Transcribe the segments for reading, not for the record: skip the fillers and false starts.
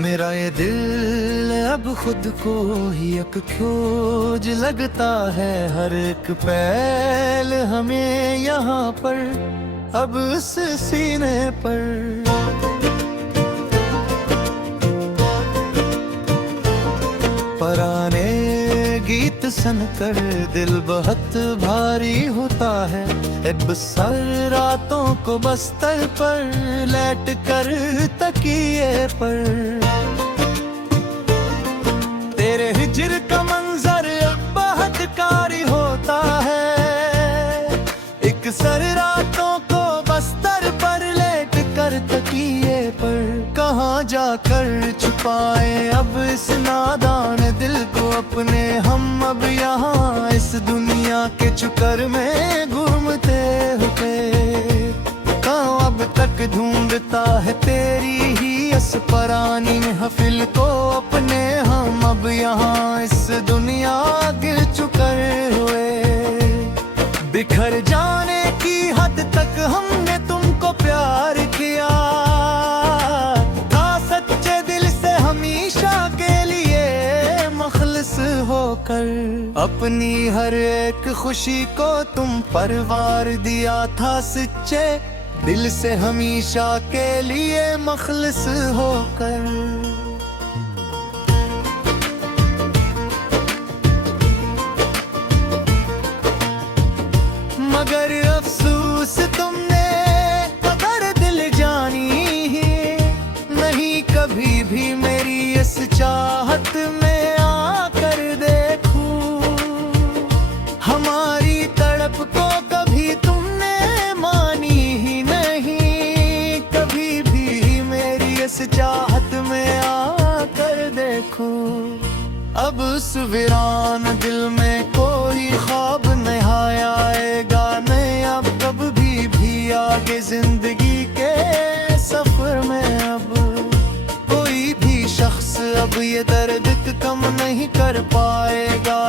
मेरा ये दिल अब खुद को ही अब खोज लगता है। हर एक पहल हमें यहाँ पर, अब इस सीने पर। पराने गीत सुनकर दिल बहुत भारी होता है। अब सर रातों को बस्तर पर लेट कर तकिए पर, तेरे हिजर का मंजर अब बहुत कारी होता है। एक सर रातों को बस्तर पर लेट कर तकिए पर, कहाँ जाकर छुपाए अब इस नादान दिल को अपने हम। अब यहाँ इस दुनिया के चक्कर में घूमते हुए, कहाँ अब तक ढूंढता है तेरी ही इस परानी महफिल को अपने हम। अब यहाँ इस दुनिया गिर चुके हुए, बिखर जाने की हद तक हमने तुमको प्यार किया था। सच्चे दिल से हमेशा के लिए मखलिस होकर, अपनी हर एक खुशी को तुम पर वार दिया था। सच्चे दिल से हमेशा के लिए मखलिस होकर। मगर अफसोस तुमने अगर दिल जानी ही नहीं, कभी भी मेरी इस चाहत में आकर देखूं। हमारी तड़प को कभी तुमने मानी ही नहीं, कभी भी मेरी इस चाहत में आकर देखूं। अब उस वीरान दिल में कोई ख्वाब नहीं आएगा, नहीं अब कभी भी आगे जिंदगी के सफर में। अब कोई भी शख्स अब ये दर्द कम नहीं कर पाएगा,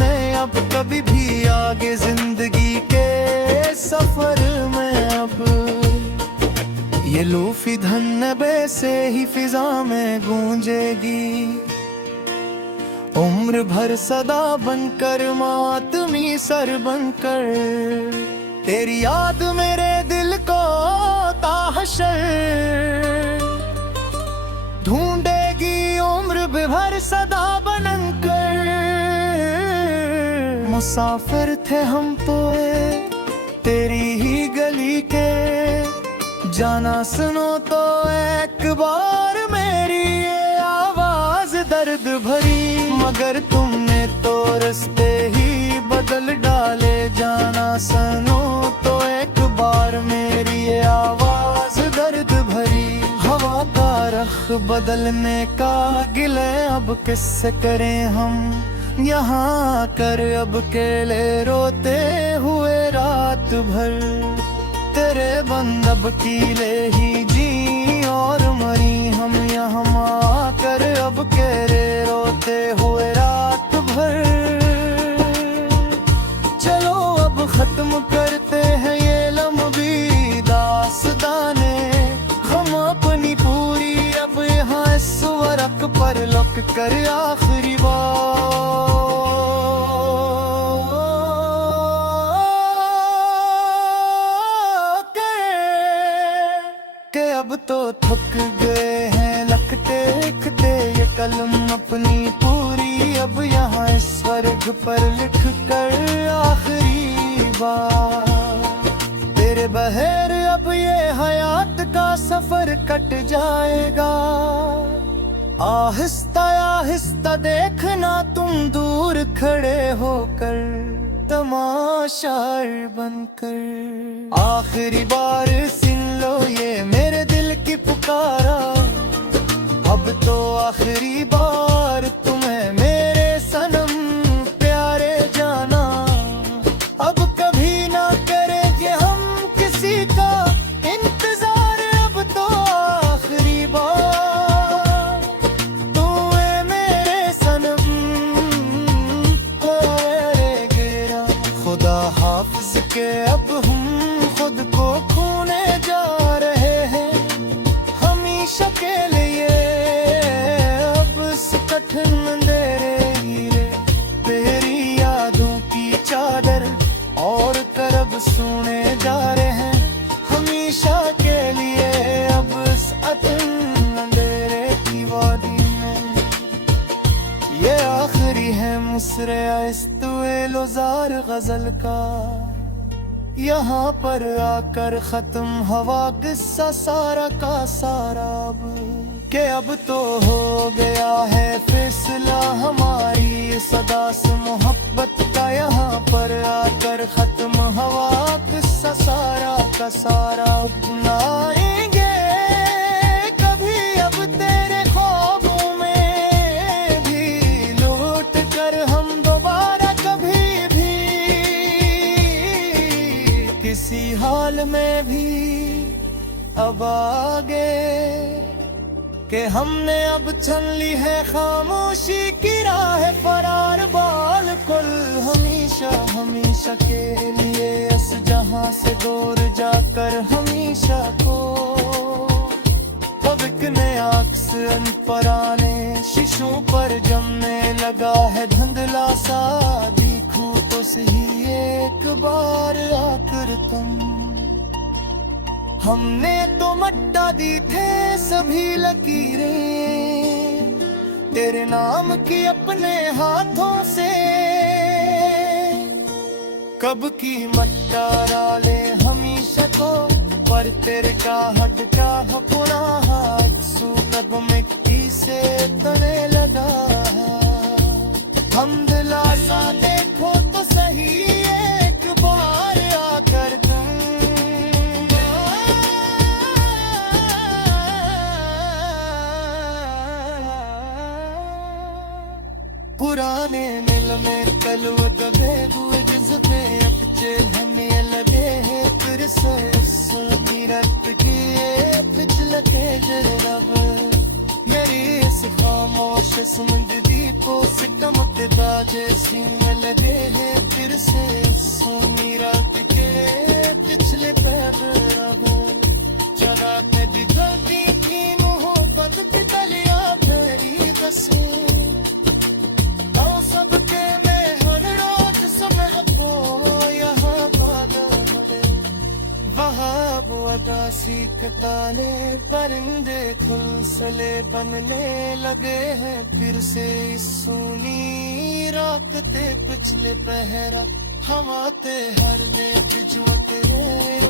नहीं अब कभी भी आगे जिंदगी के सफर में। अब ये लूफी धन्नबे से ही फिजा में गूंजेगी, उम्र भर सदा बनकर मातमी सर बनकर। तेरी याद मेरे दिल को ताहशर ढूंढेगी, उम्र भर सदा बनकर। मुसाफिर थे हम तो तेरी ही गली के, जाना सुनो तो एक बार मेरी ये आवाज दर्द भरी। मगर तुमने तो रास्ते ही बदल डाले, जाना सुनो तो एक बार मेरी ये आवाज दर्द भरी। हवा का रख बदलने का गिले अब किससे करें हम, यहाँ कर अब अकेले रोते हुए रात भर। तेरे बंदब कीले ही जी और मरी हम, यहाँ आकर अब अकेले रोते हुए रात भर। चलो अब खत्म करते हैं ये लम्बी दास्ताने, हम अपनी पूरी अब यहाँ इस वरक पर लुक कर आखिरी बार के। अब तो थक गए हैं लिखते लिखते ये कलम अपनी पूरी, अब यहाँ इस स्वर्ग पर लिख कर आखिरी बार। तेरे बहर अब ये हयात का सफर कट जाएगा, आहिस्ता आहिस्ता देखना तुम दूर खड़े होकर तमाशार बनकर। आखिरी बार सुन लो ये मेरे दिल की पुकारा, अब तो आखिरी बार तुम्हें मेरे सनम प्यारे जाना। अब कभी ना करेंगे हम किसी का इंतजार, अब तो आखिरी बार तुम्हें मेरे सनम प्यारे गिरा। खुदा हाफिज के अब हम खुद को खून मिसरे इस्तुए लोजार गजल का, यहाँ पर आकर खत्म हवा किस्सा सारा का सारा। अब के अब तो हो गया है फैसला हमारी सदा से मोहब्बत का, यहाँ पर आकर खत्म हवा किस्सा सारा का सारा। अपनाएंगे कभी अब तेरे ख्वाबों में भी, लौट कर हम दोबारा कभी भी, किसी हाल में भी। अब आगे कि हमने अब चल ली है खामोशी की राह फरार, बाल कुल हमेशा हमेशा के लिए इस जहां से दूर जाकर हमेशा को। अब एक नया अक्स पराने शीशों पर जमने लगा है धुंधला सा, देखूं तो सही एक बार आकर तुम। हमने तो मट्टा दी थे सभी लकीरें तेरे नाम की अपने हाथों से, कब की मट्टा डाले हमेशा को, पर तेरे का हट का पुना हाथ सूलब मिट्टी से तने लगा। हम दिलासा देखो तो सही एक बार आकर तुम। पुराने मिल में कलव दबे हुए जज्बे अपचे हमें लगे हैं फिर से सुनी रख के पिछले के जरब। मेरी इस खामोश जिंदगी को सितम ते बाजे सीने लगे हैं फिर से सुनी रख के पिछले पैगरब। जगाते दिखती की मोहब्बत की तलियां तेरी बसे, सबके में हर रोज सुबह को यहाँ बादल वहाँ उदासी कताने परिंदे घोंसले बनने लगे हैं फिर से सुनी रात ते पिछले पहरा। हवा ते हर ले बिजुआ तेरे